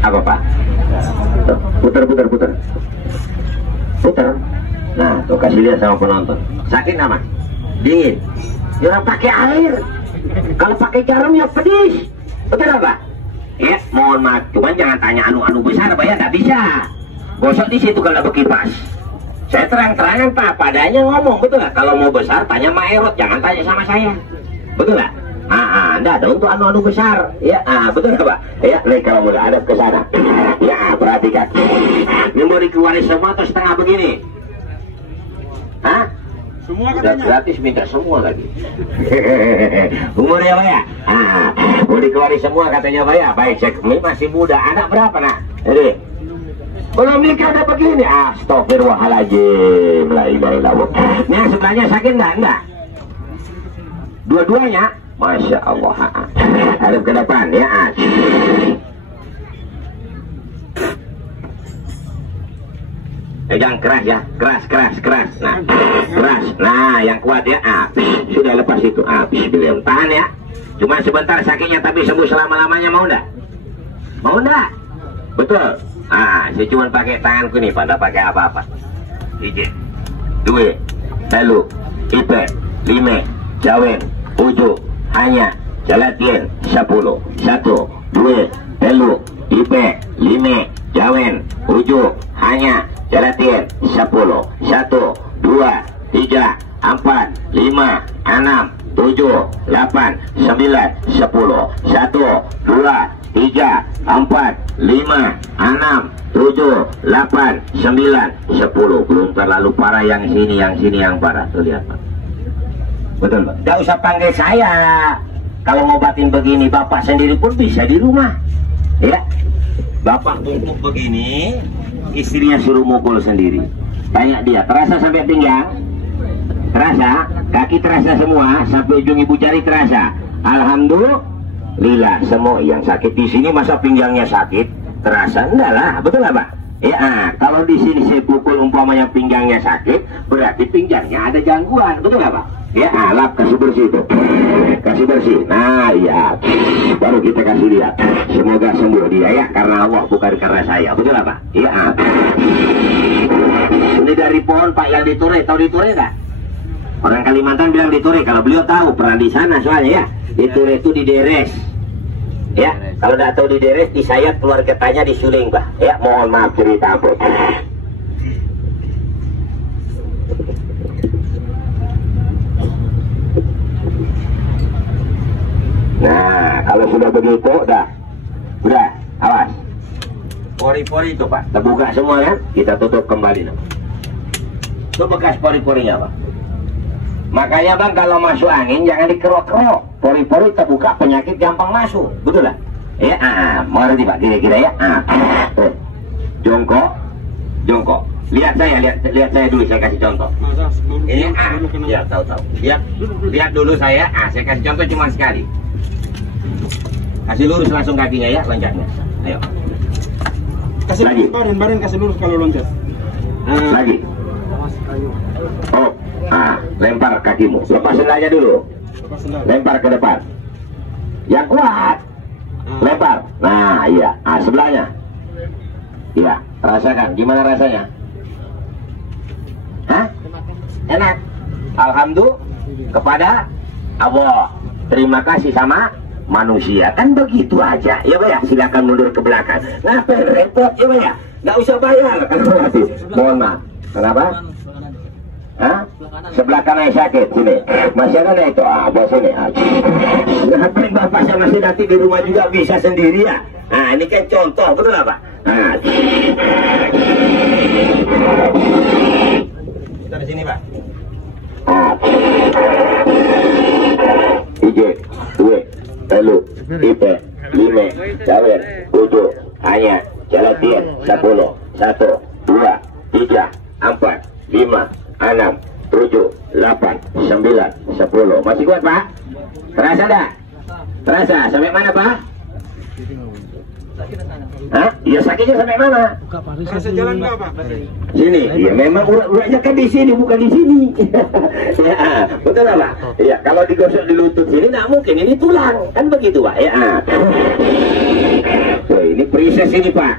Apa Pak? Tuh, putar. Nah, tuh kasih lihat sama penonton. Sakit nama? Dingin. Jangan pakai air. Kalau pakai garam ya pedis. Betul apa? Ya, mohon maaf. Cuman jangan tanya anu besar, Pak ya, nggak bisa. Gosok di situ kalau berkipas. Saya terang-terangan Pak, padanya ngomong, betul nggak? Kalau mau besar, tanya Mak Erot, jangan tanya sama saya. Betul nggak? Anda ada untuk anu besar, ya, betul nggak Pak? Ya, nih kalau mulai ada ke sana, ya perhatikan. Ini mau dikeluarin semua atau setengah begini? Hah? Semua Udah katanya. gratis minta semua lagi. Umurnya Pak ya? Mau dikeluarin semua katanya Pak ya? Baik, ini masih muda. Anak berapa nak? Jadi belum nikah udah begini. Astagfirullahaladzim. La ilaha illallah. Ini yang sebelahnya sakit enggak? Dua-duanya? Masya Allah. Hadap ke depan ya. Pegang keras ya, keras. Nah, keras. Nah, yang kuat ya. Sudah lepas itu. Bismillah. Tahan ya. Cuma sebentar sakitnya, tapi sembuh selama-lamanya. Mau enggak? Mau enggak? Betul. Saya cuma pakai tanganku nih, pada pakai apa-apa. 1, 2, telu, ipe, 5, jawen, uju, hanya, jalatien, 10, 1, 2, telu, ipe, 5, jawen, uju, hanya, jalatien, 10, 1, 2, 3, 4, 5, 6, 7, 8, 9, 10, 1, 2, 3, 4, 5, 6, 7, 8, 9, 10. Belum terlalu parah yang sini yang parah. Tuh lihat Pak. Betul Pak. Gak usah panggil saya. Kalau ngobatin begini Bapak sendiri pun bisa di rumah. Ya. Bapak bungkuk begini, istrinya suruh mukul sendiri. Tanya dia, terasa sampai pinggang? Terasa? Kaki terasa semua, sampai ujung ibu jari terasa. Alhamdulillah, semua yang sakit di sini masa pinggangnya sakit terasa? Enggak lah, betul lah Pak? Ya, kalau di sini saya pukul umpamanya pinggangnya sakit, berarti pinggangnya ada gangguan, betul lah Pak? Ya, lap kasih bersih itu, kasih bersih. Nah, ya, baru kita kasih lihat. Semoga sembuh dia ya, karena Allah bukan karena saya, betul lah Pak? Ya. Ini dari pohon Pak yang diture, tahu diture nggak? Orang Kalimantan bilang diture, kalau beliau tahu pernah di sana soalnya ya. Diture itu dideres. Ya, kalau tidak tahu dideres, disayat keluar ketanya disuling Pak. Ya, mohon maaf cerita ampun. Nah, kalau sudah begitu, udah, awas. Pori-pori itu Pak, terbuka semua ya, kita tutup kembali. Itu bekas pori-porinya Pak. Makanya Bang, kalau masuk angin jangan dikerok-kerok. Pori-pori terbuka, penyakit gampang masuk, betul lah? Ya, mengerti Pak, kira-kira ya. Jongkok. Lihat saya dulu, saya kasih contoh. Ini ya tahu. Lihat dulu saya. Saya kasih contoh cuma sekali. Kasih lurus langsung kakinya ya, loncatnya. Ayo. Kasih Lagi. badan kasih lurus kalau loncat. Lagi. Oh, lempar kakimu. Lepasin aja dulu. Lempar ke depan. Yang kuat. Lempar. Nah, iya. Sebelahnya. Iya, rasakan. Gimana rasanya? Hah? Enak. Alhamdulillah kepada Allah. Terima kasih sama manusia. Kan begitu aja. Ya Pak ya, silakan mundur ke belakang. Ngapain repot ya Pak ya? Nggak usah bayar. Mohon maaf. Kenapa? Hah? Sebelah kanan sakit sini. Masih ada itu. Bos ini. Ngapain Bapak sama si nanti di rumah juga bisa sendiri ya? Nah, ini kan contoh, betul lah Pak? Kita di sini Pak. 3, 2, telu, ipe, 5, jawen, uju, hanya, jalatien, 10, 1, 2, 3, 4, 5, 6, 7, 8, 9, 10. Masih kuat Pak? Terasa dah? Terasa? Sampai mana Pak? Hah? Ya sakitnya sampai mana? Rasa jalan enggak Pak? Sini. Ya memang urat-uratnya kan di sini, bukan di sini. Ya, betul lah Pak? Ya, kalau digosok di lutut sini nggak mungkin, ini tulang. Kan begitu Pak? Ya. Tuh, ini princess ini Pak.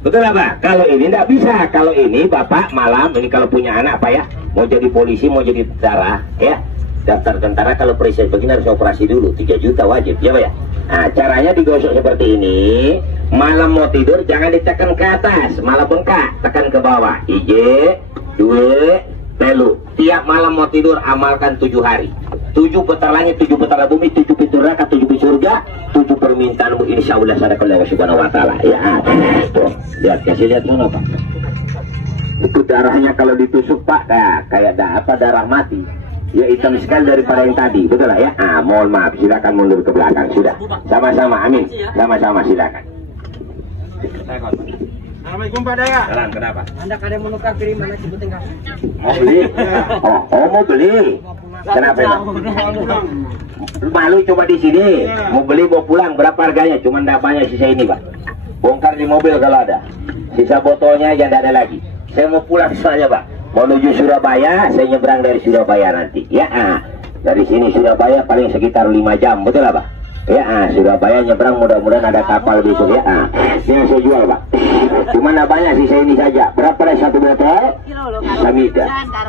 Betul lah Pak? Kalau ini nggak bisa. Kalau ini Bapak malam, ini kalau punya anak Pak ya, mau jadi polisi, mau jadi tentara, ya. Daftar tentara kalau princess begini harus operasi dulu, 3 juta wajib, ya Pak ya? Nah, caranya digosok seperti ini. Malam mau tidur jangan ditekan ke atas, malah bengkak, tekan ke bawah. Ije, 2, telu. Tiap malam mau tidur amalkan 7 hari. 7 putar langit, 7 putar bumi, 7 pintu neraka, 7 pintu surga, 7 permintaanmu insya Allah sadaqallahu subhanahu wa ta'ala. Ya, tuh, lihat, kasih lihat mana Pak? Itu darahnya kalau ditusuk Pak, kayak darah mati. Ya hitam sekali daripada yang tadi, betul lah ya? Mohon maaf, silakan mundur ke belakang, sudah. Sama-sama, amin. Sama-sama, silakan. Assalamualaikum Pak Daya. Jalan, kenapa? Anda kadang menukar piring mana sebutin kamu? Mau beli? Oh, mau beli? Kenapa Pak? Malu coba di sini. Mau beli, mau pulang, berapa harganya? Cuma enggak banyak sisa ini Pak. Bongkar di mobil kalau ada. Sisa botolnya aja enggak ada lagi. Saya mau pulang soalnya Pak. Menuju Surabaya, saya nyebrang dari Surabaya nanti. Ya, dari sini Surabaya paling sekitar 5 jam, betul lah Pak? Ya, Surabaya nyebrang, mudah-mudahan ada kapal besok ya. Yang saya jual Pak. Cuma banyak sisa ini saja. Berapa lah satu botol? Samida.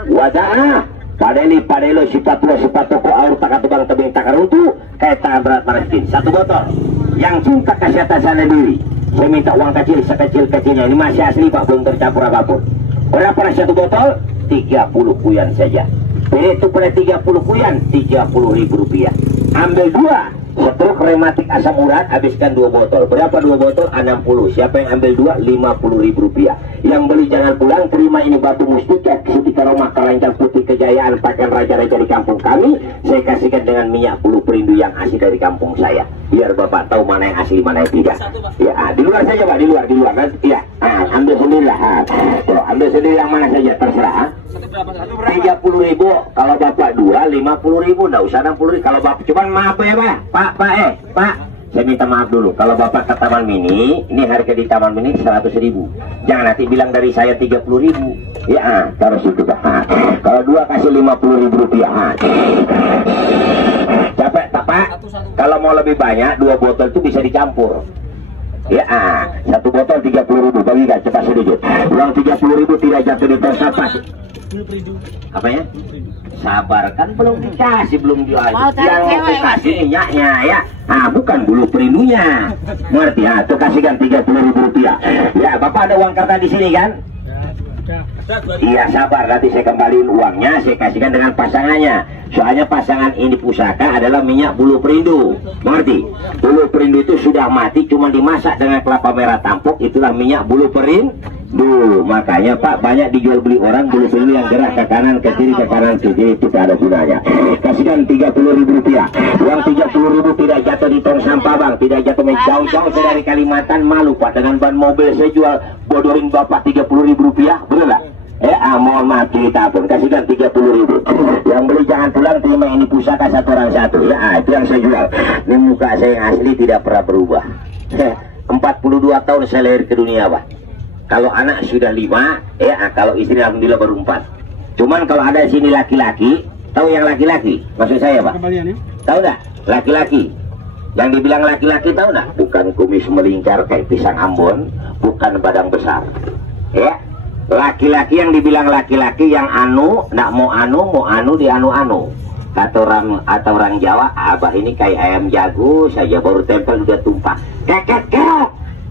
Wadah. Padelo sifat toko aur takatubang tebing takarutu kayak tangan berat maraskin. Satu botol. Yang cinta kasih atas sana diri. Saya minta uang kecil sekecil-kecilnya. Ini masih asli Pak, belum tercampur apapun. Berapa satu botol? 30 kuyan saja. Pilih itu pada 30 kuyan, 30.000 rupiah. Ambil 2. Stroke rematik asam urat, habiskan 2 botol. Berapa 2 botol? 60. Siapa yang ambil 2? 50.000 rupiah. Yang beli jangan pulang, terima ini batu mustika, Sutika Roma Keranjang Putih Kejayaan, pakaian raja-raja di kampung kami. Saya kasihkan dengan minyak bulu perindu yang asli dari kampung saya. Biar Bapak tahu mana yang asli, mana yang tidak. Ya, di luar saja Pak, di luar kan? Ya, ambil sendiri lah. Ambil sendiri yang mana saja, terserah. 30.000. Kalau Bapak 2, 50.000. Nggak usah 60.000. Kalau Bapak, cuman maaf ya Pak. Saya minta maaf dulu. Kalau Bapak ke Taman Mini, ini harga di Taman Mini 100.000. Jangan nanti bilang dari saya 30.000. Ya, taruh situ Pak. Kalau 2 kasih 50.000 rupiah. Capek Pak. Kalau mau lebih banyak, 2 botol itu bisa dicampur. Ya, 1 botol 30.000. Bagikan cepat sedikit. Uang 30.000 tidak jatuh di pos apa? Apa ya? Sabar, kan belum dikasih, belum jual. Yang aku kasih minyaknya ya. Bukan bulu perindunya. Ngerti ya? Tuh kasihkan 30.000 rupiah. Ya, Bapak ada uang kertas di sini kan? Iya, sabar, nanti saya kembaliin uangnya, saya kasihkan dengan pasangannya. Soalnya pasangan ini pusaka adalah minyak bulu perindu. Mengerti? Bulu perindu itu sudah mati, cuma dimasak dengan kelapa merah tampuk, itulah minyak bulu perindu. Makanya Pak, banyak dijual beli orang bulu perindu yang gerak ke kanan, ke kiri, ke kanan, ke kiri, itu tidak ada gunanya. Kasihkan 30.000 rupiah. Uang 30.000 tidak jatuh di tong sampah Bang, tidak jatuh jauh-jauh dari Kalimantan. Malu Pak, dengan ban mobil saya jual, bodohin Bapak 30.000 rupiah, betul lah? Mohon maaf cerita pun, kasihkan 30.000. Yang beli jangan pulang, terima ini pusaka satu orang satu. Ya, itu yang saya jual. Ini muka saya yang asli tidak pernah berubah. 42 tahun saya lahir ke dunia Pak. Kalau anak sudah 5, kalau istri alhamdulillah baru 4. Cuman kalau ada sini laki-laki, tahu yang laki-laki? Maksud saya Pak? Tahu enggak? Laki-laki. Yang dibilang laki-laki tahu enggak? Bukan kumis melingkar kayak pisang Ambon, bukan badan besar. Ya. Laki-laki yang dibilang laki-laki yang nggak mau di anu. Kata orang Jawa, abah ini kayak ayam jago saja baru tempel udah tumpah. Kek.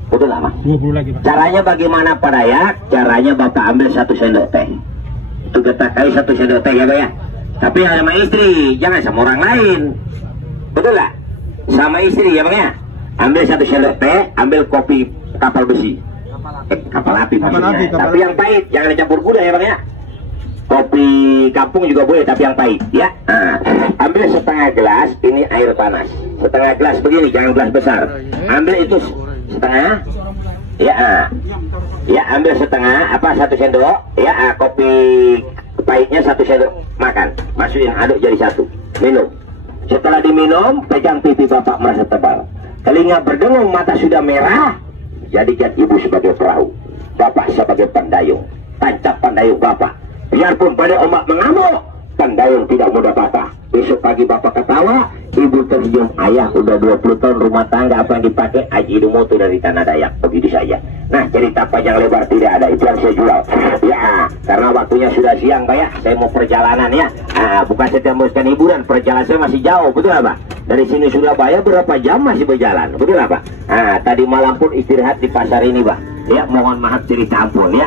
Betul nggak Mas? 20 lagi Pak. Caranya bagaimana Pak Dayak? Caranya Bapak ambil 1 sendok teh. Itu kita kasih 1 sendok teh ya Pak ya. Tapi sama istri, jangan sama orang lain. Betul nggak? Sama istri ya Pak ya. Ambil 1 sendok teh, ambil kopi kapal besi. Kapal api maksudnya. Tapi yang pahit, jangan dicampur gula ya Bang ya. Kopi kampung juga boleh, tapi yang pahit ya. Ambil setengah gelas, ini air panas. Setengah gelas begini, jangan gelas besar. Ambil itu setengah. Ya, ambil setengah, 1 sendok. Ya, kopi baiknya 1 sendok makan, masukin aduk jadi 1, minum. Setelah diminum, pegang pipi bapak merasa tebal, telinga berdengung, mata sudah merah. Jadikan ibu sebagai perahu, bapak sebagai pendayung. Tancap pendayung bapak, biarpun pada ombak mengamuk, pendayung tidak mudah patah. Besok pagi bapak ketawa, ibu tersenyum. Ayah udah 20 tahun rumah tangga, apa yang dipakai Aji Dumoto dari Tanah Dayak, begitu saja. Nah, cerita panjang lebar tidak ada, itu yang saya jual. Ya, karena waktunya sudah siang Pak ya, saya mau perjalanan ya. Bukan saya teruskan hiburan, perjalanan saya masih jauh, betul apa? Dari sini Surabaya berapa jam masih berjalan, betul apa? Tadi malam pun istirahat di pasar ini Pak. Ya, mohon maaf cerita ampun ya.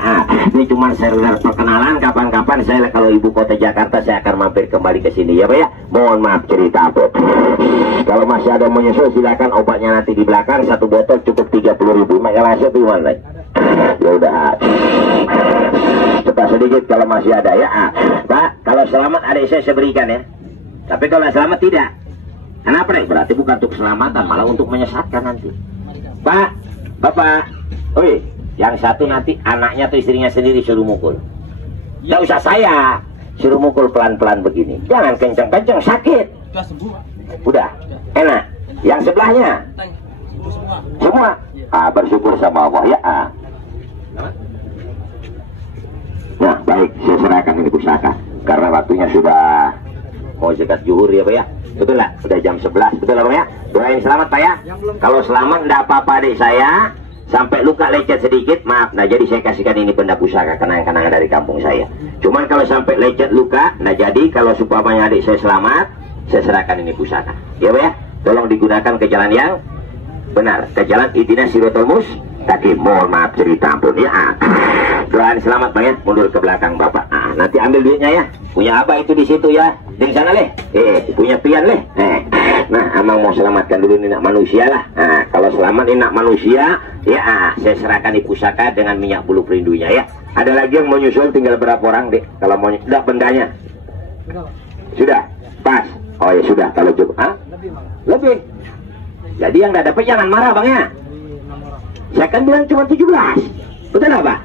Ini cuma sekedar perkenalan, kapan-kapan saya kalau ibu kota Jakarta saya akan mampir kembali ke sini ya Pak ya. Mohon maaf cerita ampun. Kalau masih ada menyusul silakan, obatnya nanti di belakang, 1 botol cukup 30.000. Makalahnya tuh mana? Ya udah. Cepat sedikit kalau masih ada ya. Pak, kalau selamat adik saya berikan ya. Tapi kalau selamat tidak. Kenapa nih? Berarti bukan untuk keselamatan, malah untuk menyesatkan nanti. Pak, Bapak. Oi, yang satu nanti anaknya atau istrinya sendiri suruh mukul. Tidak usah saya, suruh mukul pelan-pelan begini. Jangan kencang-kencang, sakit. Sudah sembuh, Pak. Udah, enak. Yang sebelahnya? Semua? Bersyukur sama Allah ya. Nah, baik, saya serahkan ini pusaka. Karena waktunya sudah mau zakat zuhur ya Pak ya. Betul lah, sudah jam 11, betul lah Pak ya. Doain selamat Pak ya. Kalau selamat tidak apa-apa adik saya. Sampai luka lecet sedikit, maaf. Nah, jadi saya kasihkan ini benda pusaka, kenang-kenangan dari kampung saya. Cuman kalau sampai lecet luka, nah jadi kalau supaya adik saya selamat, saya serahkan ini pusaka. Ya Pak ya, tolong digunakan ke jalan yang benar, ke jalan ihdinas siratal mustaqim. Mohon maaf cerita ampun ya. Doain selamat Pak ya, mundur ke belakang Bapak. Nanti ambil duitnya ya. Punya apa itu di situ ya? Di sana leh. Punya pian leh. Nah, Amang mau selamatkan dulu ini nak manusia lah. Nah, kalau selamat ini nak manusia, ya saya serahkan di pusaka dengan minyak bulu perindunya ya. Ada lagi yang mau nyusul, tinggal berapa orang deh? Kalau mau sudah bendanya? Sudah? Pas? Oh ya sudah, kalau cukup. Lebih? Jadi yang tidak dapat jangan marah Bang ya. Saya kan bilang cuma 17. Betul apa?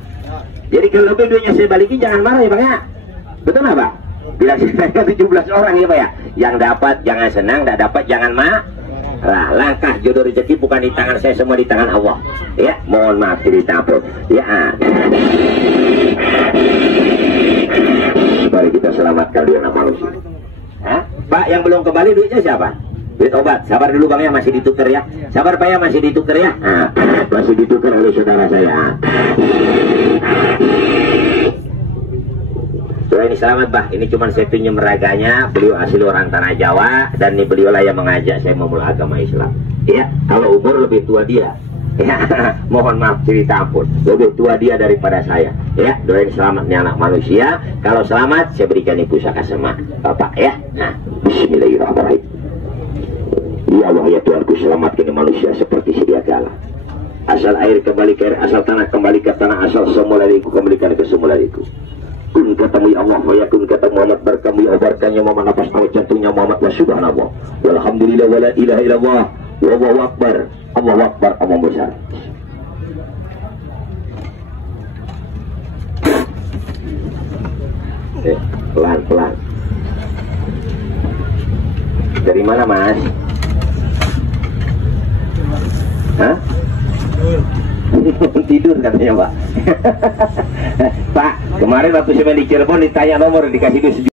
Jadi kalau lebih duitnya saya balikin jangan marah ya Bang ya. Betul apa? Bila saya 17 orang ya Pak ya. Yang dapat jangan senang, tidak dapat jangan marah. Langkah jodoh rezeki bukan di tangan saya, semua di tangan Allah. Ya, mohon maaf cerita apa. Ya. Mari kita selamatkan dia nama manusia. Pak, yang belum kembali duitnya siapa? Duit obat. Sabar dulu Bang ya, masih ditukar ya. Sabar Pak ya, masih ditukar ya. Masih ditukar oleh saudara saya. Doa ini selamat Bah, ini cuma saya pinjam raganya. Beliau asli orang Tanah Jawa, dan ini beliau lah yang mengajak saya memulai agama Islam. Ya, kalau umur lebih tua dia. Ya, mohon maaf cerita ampun, lebih tua dia daripada saya. Ya, doain selamatnya anak manusia. Kalau selamat, saya berikan ini pusaka sama Bapak ya. Nah, Bismillahirrahmanirrahim. Ya Allah ya Tuhanku, selamatkan manusia seperti sedia kala. Asal air kembali ke air, asal tanah kembali ke tanah, asal semula diriku kembalikan ke semula diriku. Kun ketemu Allah, ya kun ketemu Muhammad, berkamu ya barkanya Muhammad, nafas awal jantungnya Muhammad, wa subhanallah, walhamdulillah, wa la ilaha illallah, wallahu akbar, Allahu akbar, Allah besar. Pelan-pelan. Dari mana Mas? Hah? Tidur katanya Pak. Pak, kemarin waktu saya di Cirebon ditanya nomor, dikasih duit